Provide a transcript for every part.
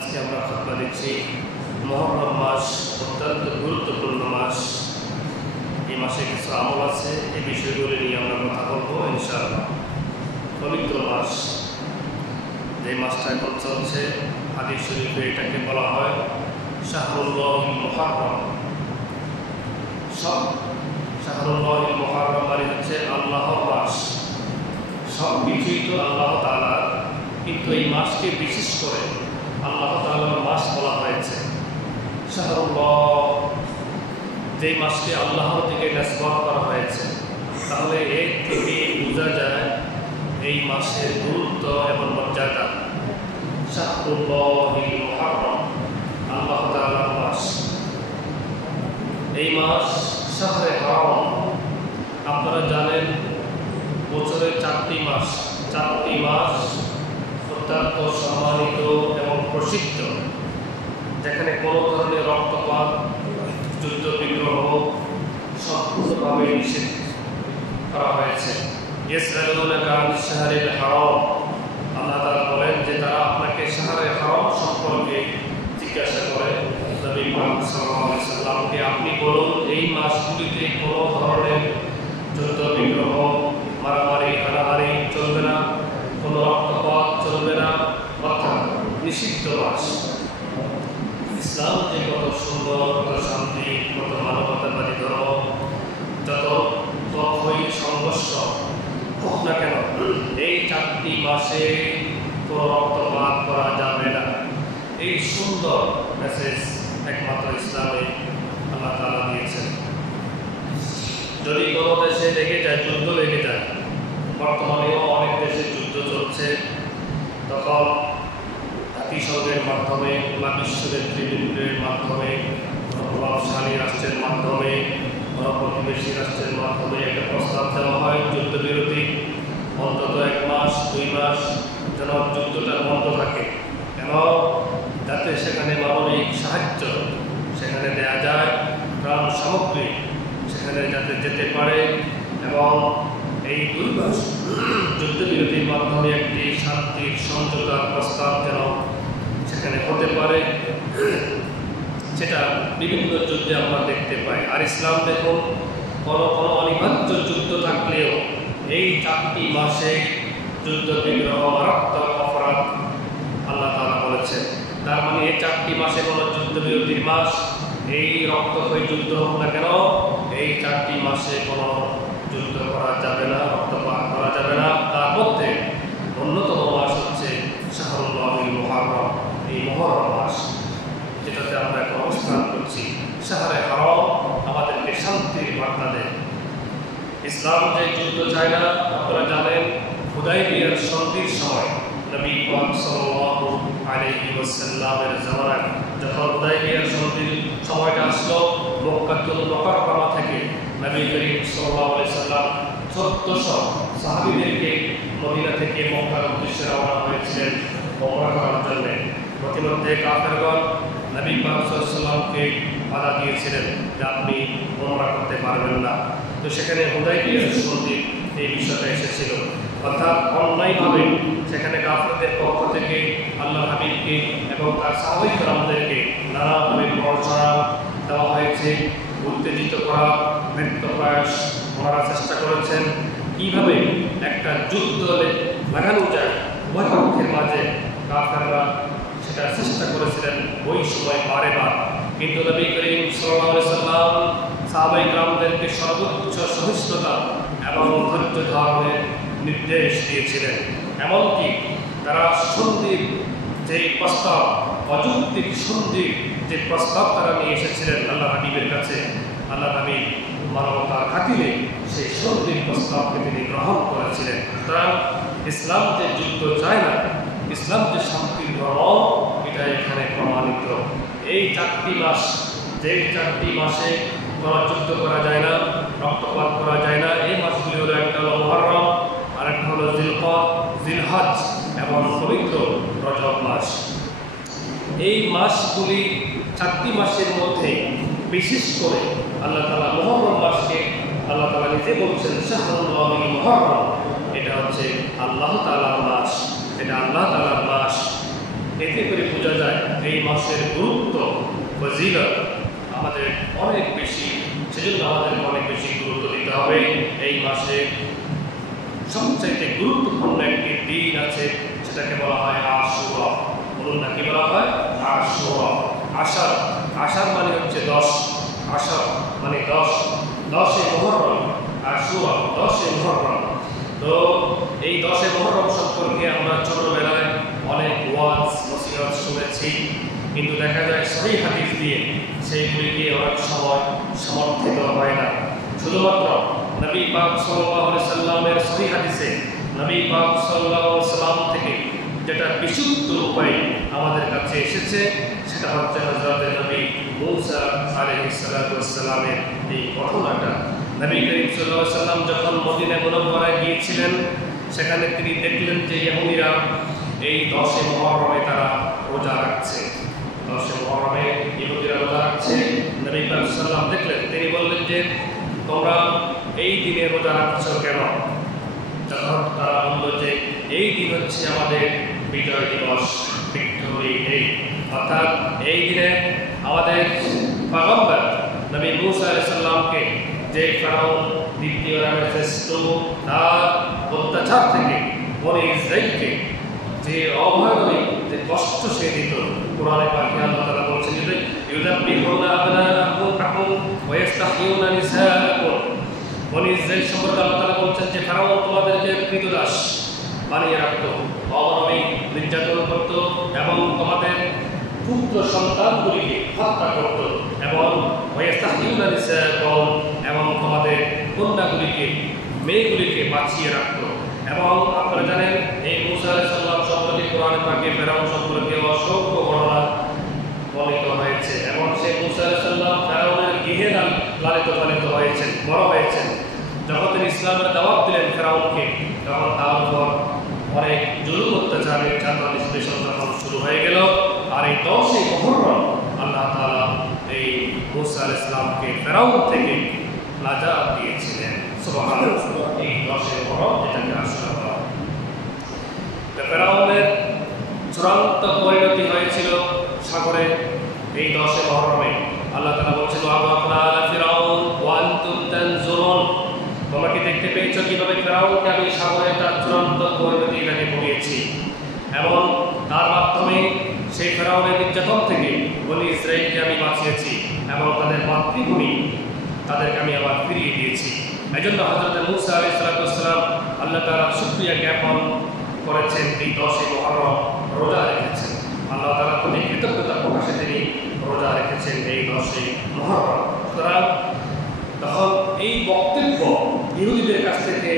আজকে আমরা খুতবা দিচ্ছি মুহররম মাস অত্যন্ত গুরুত্বপূর্ণ মাস। এই মাসে কিছু আমল আছে, এই বিষয়গুলি নিয়ে আমরা কথা বলবো ইনশাআল্লাহ। পবিত্র মাস, যে মাসটা এখন চলছে, হাদিস শরীফে এটাকে বলা হয় শাহরুল্লাহিল মুহররম। শাহরুল্লাহিল মুহররম মানে হচ্ছে আল্লাহর মাস। সব কিছুই তো আল্লাহ তাআলার, কিন্তু এই মাসকে বিশেষ করে আল্লাহ তাআলার মাস বলা হয়েছে শাহরুল্লাহ, যে মাসকে আল্লাহর দিকে নিসবত করা হয়েছে। তাহলে এর থেকে বোঝা যায় এই মাসের গুরুত্ব এবং মর্যাদা। শাহরুল্লাহিল মুহররম, আল্লাহ তাআলার মাস। এই মাস শাহরে হারাম। আপনারা জানেন বছরের চারটি মাস অত্যন্ত সম্মানিত এবং প্রসিদ্ধ, যেখানে কোনো ধরনের রক্তপাত, যুদ্ধ বিগ্রহ সম্পূর্ণভাবে নিষেধ করা হয়েছে। ইয়াসআলুনাকা আনিশ শাহরিল হারাম, আল্লাহ তাআলা বলেন যে তারা আপনাকে শাহরে হারাম সম্পর্কে জিজ্ঞাসা করে। নবী মুহাম্মদ সাল্লাল্লাহু আলাইহি ওয়াসাল্লামকে আপনি বলুন এই মাসগুলিতে কোনো ধরনের যুদ্ধ বিগ্রহ, মারামারি, হানাহানি চলবে না, কোনো রক্তপাত চলবে না, অর্থাৎ নিষিদ্ধ মাস। ইসলাম যে কত সুন্দর, কত শান্তি, কত মানবতাবাদী ধর্ম, যত তথ্যই সংঘর্ষ হোক না কেন, এই চারটি মাসে কোনো রক্তপাত করা যাবে না। এই সুন্দর মেসেজ একমাত্র ইসলামে আল্লাহ তাআলা দিয়েছেন। যদি কোনো দেশে যুদ্ধ লেগে যায়, বর্তমানেও অনেক দেশে যুদ্ধ চলছে, তখন জাতিসংঘের মাধ্যমে বা বিশ্ব নেতৃবৃন্দের মাধ্যমে, প্রভাবশালী রাষ্ট্রের মাধ্যমে, প্রতিবেশী রাষ্ট্রের মাধ্যমে একটা প্রস্তাব দেওয়া হয় যুদ্ধবিরতি। অন্তত 1 মাস 2 মাস যেন যুদ্ধটা বন্ধ থাকে, কেন যাতে সেখানে মানবিক সাহায্য সেখানে দেয়া যায়, ত্রাণ সামগ্রী সেখানে যাতে যেতে পারে, এবং এই 2 মাস যুদ্ধবিরতির মাধ্যমে একটি শান্তির সমঝোতার প্রস্তাব যেন সেখানে হতে পারে। সেটা বিভিন্ন যুদ্ধে আমরা দেখতে পাই। আর ইসলাম দেখুন, কোনো অনিবার্য যুদ্ধ থাকলেও এই 4টি মাসে যুদ্ধ বিগ্রহ, মারাত্মক অপরাধ আল্লাহ তাআলা বলেছেন। তার মানে এই 4টি মাসে কোনো যুদ্ধবিরতির মাস, এই রক্তক্ষয়ী যুদ্ধ হোক না কেন, এই 4টি মাসে কোনো যুদ্ধ করা যাবে না, রক্তপাত করা যাবে না। তার মধ্যে অন্যতম মাস হচ্ছে শাহরুল্লাহিল মুহররম, এই মুহররম মাস, যেটাতে আমরা এখন অবস্থান করছি। শাহরে হারাম আমাদেরকে শান্তির বার্তা দেয়। ইসলাম যে যুদ্ধ চায় না, আপনারা জানেন হুদায়বিয়ার সন্ধির সময় নবী পাক সাল্লাল্লাহু আলাইহি ওয়াসাল্লামের জামানায় যখন হুদায়বিয়ার সন্ধির সময়টা আসলো, মক্কাতুল মুকাররমা থেকে নবী করিম সাল্লাল্লাহু আলাইহি ওয়াসাল্লাম 1400 সাহাবীদেরকে মদিনা থেকে মক্কার উদ্দেশ্যে রওনা হয়েছিলেন ওমরা করার জন্য। প্রতিমধ্যে কাফেরগণ নবী পাক সাল্লাল্লাহু আলাইহি ওয়াসাল্লামকে বাধা দিয়েছিলেন যে আপনি ওমরা করতে পারবেন না। তো সেখানে হুদায়বিয়ার সন্ধির এই বিষয়টা এসেছিল, অর্থাৎ অন্যায়ভাবে সেখানে কাফেরদের পক্ষ থেকে আল্লাহ হাবিবকে এবং তার সাহাবী কেরামদেরকে নানাভাবে প্ররোচনা দেওয়া হয়েছে, উত্তেজিত করা, ব্যর্থ প্রয়াস ওনারা চেষ্টা করেছেন কীভাবে একটা যুদ্ধ লাগানো যায় উভয় পক্ষের মাঝে। কাফেররা সেটা চেষ্টা করেছিলেন ওই সময় বারেবার, কিন্তু নবী করিম সাল্লাল্লাহু আলাইহি ওয়াসাল্লাম সাহাবায়ে কেরামদেরকে সর্বোচ্চ সহিষ্ণুতা এবং ধৈর্য ধারণের নির্দেশ দিয়েছিলেন। এমনকি তারা সন্ধির যে প্রস্তাব, অযৌক্তিক সন্ধির যে প্রস্তাব তারা নিয়ে এসেছিলেন আল্লাহ হাবিবের কাছে, আল্লাহ হাবিব মানবতার খাতিরে সেই সন্ধির প্রস্তাবকে তিনি গ্রহণ করেছিলেন। সুতরাং ইসলাম যে যুদ্ধ চায় না, ইসলাম যে শান্তির ধর্ম, এটা এখানে প্রমাণিত। এই 4টি মাস, যে 4টি মাসে কোনো যুদ্ধ করা যায় না, রক্তপাত করা যায় না, এই মাসগুলি হলো, একটা হলো মুহররম, আরেকটা হলো জিলকদ, জিলহজ এবং পবিত্র রজব মাস। এই মাসগুলি 4টি মাসের মধ্যে বিশেষ করে আল্লাহ তাআলা মুহররম মাসকে আল্লাহ তাআলা নিজে বলছেন শাহরুল্লাহিল মুহররম, এটা হচ্ছে আল্লাহ তাআলার মাস, এটা আল্লাহ তাআলার মাস। এতে করে বোঝা যায় এই মাসের গুরুত্ব ফজিলত আমাদের অনেক বেশি, সেজন্য আমাদের অনেক বেশি গুরুত্ব দিতে হবে। এই মাসে সবচাইতে গুরুত্বপূর্ণ একটি দিন আছে, সেটাকে বলা হয় আশুরা। বলুন না, কি বলা হয়? আশুরা। আষাঢ়, আষাঢ় মানে হচ্ছে 10, আষাঢ় মানে 10, 10 মুহররম, আশুরা 10 মুহররম। তো এই 10 মুহররম সম্পর্কে আমরা ছোটবেলায় অনেক ওয়াজ নসিহত শুনেছি, কিন্তু দেখা যায় সহিহ হাদিস দিয়ে সেইগুলিকে অনেক সময় সমর্থিত হয় না। শুধুমাত্র নবী পাক সাল্লাল্লাহু আলাইহি সাল্লামের সহিহ হাদিসে নবী পাক সাল্লাল্লাহু আলাইহি সাল্লাম থেকে যেটা বিশুদ্ধ উপায়ে আমাদের কাছে এসেছে, সেটা হচ্ছে হযরত নবী মূসা আলাইহিস সালাতু ওয়াস সালামের এই ঘটনাটা। নবী করিম সাল্লাল্লাহু আলাইহি সাল্লাম যখন মদিনা মুনাওয়ারায় গিয়েছিলেন, সেখানে তিনি দেখলেন যে ইহুদিরা এই 10 মুহররমে তারা রোজা রাখছে। 10 মুহররমে ইহুদিরা রোজা রাখছে। নবী পাক সাল্লাল্লাহু আলাইহি সাল্লাম দেখলেন, তিনি বললেন যে তোমরা এই দিনে রোজা রাখছো কেন? তখন তারা বলল যে এই দিন হচ্ছে আমাদের বিজয় দিবস, ভিক্টোরি ডে। অর্থাৎ এই দিনে আমাদের পয়গম্বর নবী মূসা আলাইহিস সালামকে যে ফেরাউন দ্বিতীয় রামেসেস তার অত্যাচার থেকে বনি ইসরাইলকে যে অভয়ঙ্কর যে কষ্ট সে দিত, কোরআনে পাকে আল্লাহ তাআলা বলছেন যে ইউযাব্বিহুনা আবনাআকুম ওয়া ইস্তাহইউনা নিসাআকুম। বনি ইসরাইল সম্পর্কে আল্লাহ তাআলা বলছেন যে ফেরাউন তোমাদেরকে কৃতদাস বানিয়ে রাখত, অমানবিক নির্যাতন করত এবং তোমাদের পুত্র সন্তানগুলিকে হত্যা করত এবং ওয়া ইস্তাহইউনা নিসাআকুম এবং তোমাদের কন্যাগুলিকে, মেয়েগুলিকে বাঁচিয়ে রাখত। এবং আপনারা জানেন এই মূসা আলাইহিস সালাম সম্পর্কে কোরআনে পাকে ফেরাউন সম্পর্কে অসংখ্য ঘটনা বর্ণিত হয়েছে এবং সেই মূসা আলাইহিস সালাম ফেরাউনের গৃহে লালিত পালিত হয়েছেন, বড় হয়েছেন। যখন তিনি ইসলামের দাওয়াত দিলেন ফেরাউনকে, তখন তার উপর অনেক জুলুম অত্যাচার নির্যাতন নিষ্পেষণ যখন শুরু হয়ে গেল। আর এই 10 মুহররম আল্লাহ তাআলা এই মূসা আলাইহিস সালামকে ফেরাউন থেকে নাজাত দিয়েছিলেন। সুবহানাল্লাহ। এই 10 মুহররম যেটাকে আশুরা বলা হয়। ফেরাউনের চূড়ান্ত পরিণতি হয়েছিল সাগরে এই 10 মুহররমে। আল্লাহ তাআলা বলছেন ওয়াকাফনা আলা ফিরাউন ওয়া আনতুম তানজুরুন। তোমরা কি দেখতে পেয়েছো কিভাবে ফেরাউনকে আমি সাগরে তার চূড়ান্ত পরিণতি এখানে পড়িয়েছি এবং তার মাধ্যমে সেই ফেরাউনের নির্যাতন থেকে বনি ইসরাইলকে আমি বাঁচিয়েছি এবং তাদের মাতৃভূমি তাদেরকে আমি আবার ফিরিয়ে দিয়েছি। এই জন্য হযরত মূসা আলাইহিস সালাম আল্লাহ তাআলার শুকরিয়া জ্ঞাপন করেছেন, এই 10 মুহররম রোজা রেখেছেন। আল্লাহ তাআলার প্রতি কৃতজ্ঞতা প্রকাশে তিনি রোজা রেখেছেন এই 10 মুহররম। সুতরাং তখন এই বক্তব্য ইহুদিদের কাছ থেকে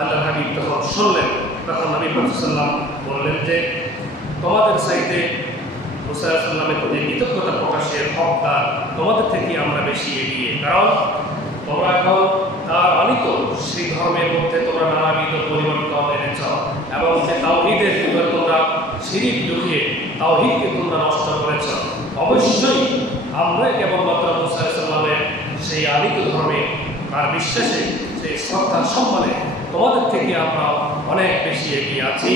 আল্লাহ হাবিব তখন শুনলেন। তখন নবী সাল্লাল্লাহু আলাইহি ওয়াসাল্লাম বললেন যে তোমাদের চাইতে মূসা আলাইহিস সালামের প্রতি কৃতজ্ঞতা প্রকাশের হকদার তোমাদের থেকে আমরা বেশি এগিয়ে, কারণ তোমরা এখন তার আনিত সেই ধর্মের মধ্যে তোমরা নানাবিধ পরিবর্তন এনেছ এবং যে তাওহীদের ভিতরে তোমরা শিরিক ঢুকিয়ে তাওহীদকে তোমরা নষ্ট করেছ। অবশ্যই আমরা কেবলমাত্র মূসা আলাইহিস সালামের সেই আনিত ধর্মে তার বিশ্বাসে, সেই শ্রদ্ধা সম্মানে তোমাদের থেকে আমরা অনেক বেশি এগিয়ে আছি।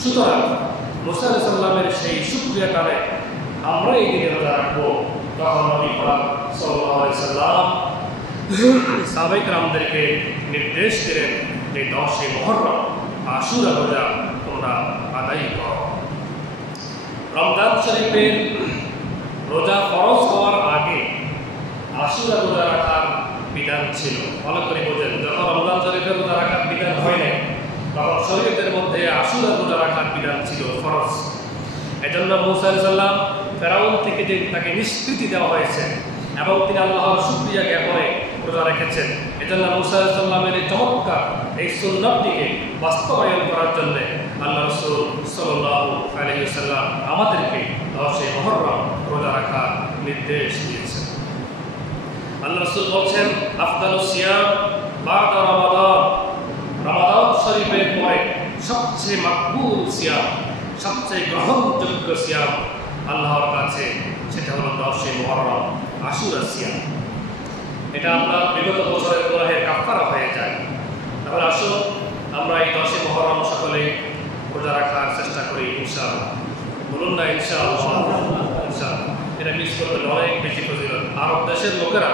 সুতরাং মূসা আলাইহিস সালামের সেই শুকরিয়া কারণে আমরা এই দিনে রোজা রাখবো। তখন নবী পাক সাল্লাল্লাহু আলাইহি সাল্লাম সাহাবায়ে কেরামদেরকে নির্দেশ দিলেন যে 10 মুহররম আশুরা রোজা তোমরা আদায় করো। রমজান শরীফের রোজা ফরজ হওয়ার আগে আশুরা রোজা রাখার বিধান ছিল। ভালো করে বোঝেন, যখন রমজান শরীফের রোজা রাখার বিধান হয় না, তখন শরীয়তের মধ্যে আশুরা রোজা রাখার বিধান ছিল ফরজ। এজন্য মূসা আলাইহিস সালাম ফেরাউন থেকে যে তাকে নিষ্কৃতি দেওয়া হয়েছে এবং তিনি আল্লাহর শুকরিয়া জ্ঞাপনে রোজা রেখেছেন, এজন্য মূসা আলাইহিস সালামের এই চমৎকার এই সুন্নতটিকে বাস্তবায়ন করার জন্য আল্লাহ রাসূল সাল্লাল্লাহু আলাইহি ওয়াসাল্লাম আমাদেরকে 10 মুহররম রোজা রাখার নির্দেশ দিয়েছেন। আল্লাহ রাসূল বলছেন আফদালুস সিয়াম বাদা রমাদান। রমাদান শরীফের পরে সবচেয়ে মাকবুল সিয়াম, সবচেয়ে গ্রহণযোগ্য সিয়াম আল্লাহর কাছে সেটা হলো 10 মুহররম আশুরা সিয়াম। এটা আপনার বিগত বছরের গুনাহের কাফারা হয়ে যায়। তাহলে আসুন আমরা এই 10 মুহররম সকলে রোজা রাখার চেষ্টা করি ইনশাআল্লাহ। বলুন না ইনশাআল্লাহ। ইনশাআল্লাহ। এটা মিস করবেন, অনেক বেশি ফজিলত। আরব দেশের লোকেরা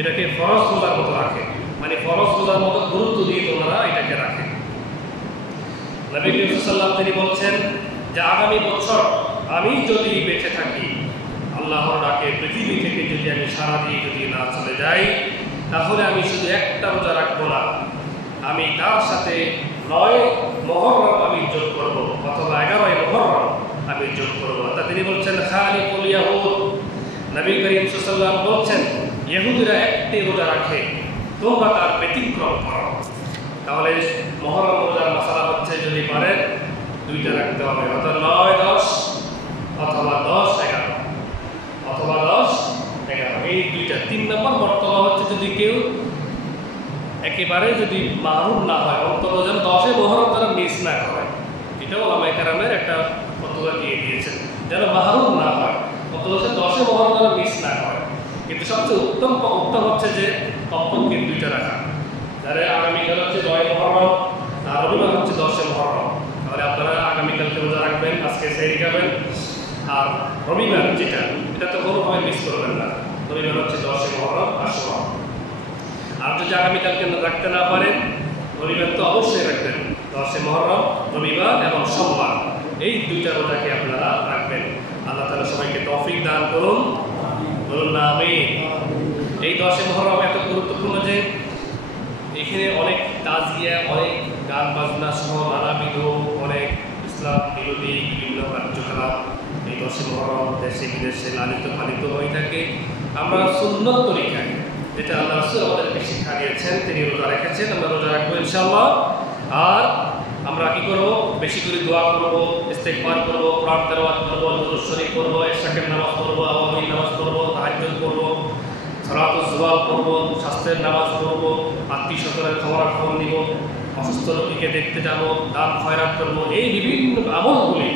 এটাকে ফরজ রোজার মতো রাখে, মানে ফরজ রোজার মতো গুরুত্ব দিয়ে ওনারা এটাকে রাখে। নবী করিম সাল্লাল্লাহু আলাইহি ওয়াসাল্লাম তিনি বলছেন যে আগামী বছর আমি যদি বেঁচে থাকি, আল্লাহর ডাকে পৃথিবী থেকে যদি আমি সারা দিয়ে যদি না চলে যাই, তাহলে আমি শুধু একটা রোজা রাখবো না, আমি তার সাথে 9 মুহররম আমি যোগ করব, অথবা 11 মুহররম আমি যোগ করব। তা তিনি বলছেন খালিকুল ইয়াহুদ, নবী করিম সাল্লাল্লাহু আলাইহি ওয়াসাল্লাম বলছেন ইহুদিরা একটি রোজা রাখে, তোমরা তার ব্যতিক্রম করো। তাহলে মুহররম রোজার মাসালা হচ্ছে যদি পারেন 2টা রাখতে হবে, অর্থাৎ 9, 10 অথবা 10, 11 অথবা 10, 11, এই 2টা। 3 নম্বর মর্তবা হচ্ছে যদি কেউ একেবারে যদি মাহরুম না হয়, অন্তত যেন 10 মুহররম তারা মিস না করে। এটাও ওলামায়ে কেরামের একটা ফতোয়া দিয়ে দিয়েছেন, যেন মাহরুম না হয়, অন্তত 10 মুহররম তারা মিস না করে। কিন্তু সবচেয়ে উত্তম হচ্ছে যে কমপক্ষে 2টা রাখা। যারা আগামীকাল হচ্ছে 9 মুহররম আর রবিবার হচ্ছে 10 মুহররম, তাহলে আপনারা আগামীকালকে রোজা রাখবেন, আজকে সেহরি খাবেন। আর রবিবার যেটা, এটা তো কোনোভাবে মিস করবেন না, রবিবার হচ্ছে 10 মুহররম আশুরা। আর যদি আগামীকালকে রাখতে না পারেন, রবিবার তো অবশ্যই রাখবেন, 10 মুহররম, রবিবার এবং সোমবার, এই 2টা রোজাকে আপনারা রাখবেন। আল্লাহ তাআলা সবাইকে তৌফিক দান করুন, বলুন না আমিন। এই 10 মুহররম এত গুরুত্বপূর্ণ যে এখানে অনেক তাজিয়া, অনেক গান বাজনা সহ নানাবিধ অনেক ইসলাম বিরোধী বিভিন্ন কার্যকলাপ এই 10 মুহররম দেশে বিদেশে লালিত পালিত হয়ে থাকে। আমরা সুন্নত তরিকায়, যেটা আল্লাহ রাসূল আমাদেরকে শিক্ষা দিয়েছেন, তিনি রোজা রেখেছেন, আমরা রোজা রাখবো ইনশাআল্লাহ। আর আমরা কি করব? বেশি করে দোয়া করব, ইস্তেগফার করব, কোরআন তেলাওয়াত করব, দুরূদ শরীফ করব, ইশরাকের নামাজ পড়ব, আওয়ামী নামাজ পড়ব, তাহাজ্জুদ করব, সালাতুজ জুহা করব, স্বাস্থ্যের নামাজ পড়ব, আত্মীয়-স্বজনের খবরাখবর নিব, অসুস্থ রোগীকে দেখতে যাব, দান খয়রাত করব। এই বিভিন্ন আমলগুলি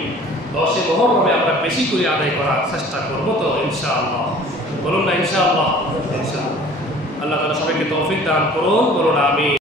10 মুহররমে আমরা বেশি করে আদায় করার চেষ্টা করব তো ইনশাআল্লাহ। বলুন না ইনশাআল্লাহ। ইনশাআল্লাহ। আল্লাহ তাআলা সবাইকে তৌফিক দান করুন, বলুন আমিন।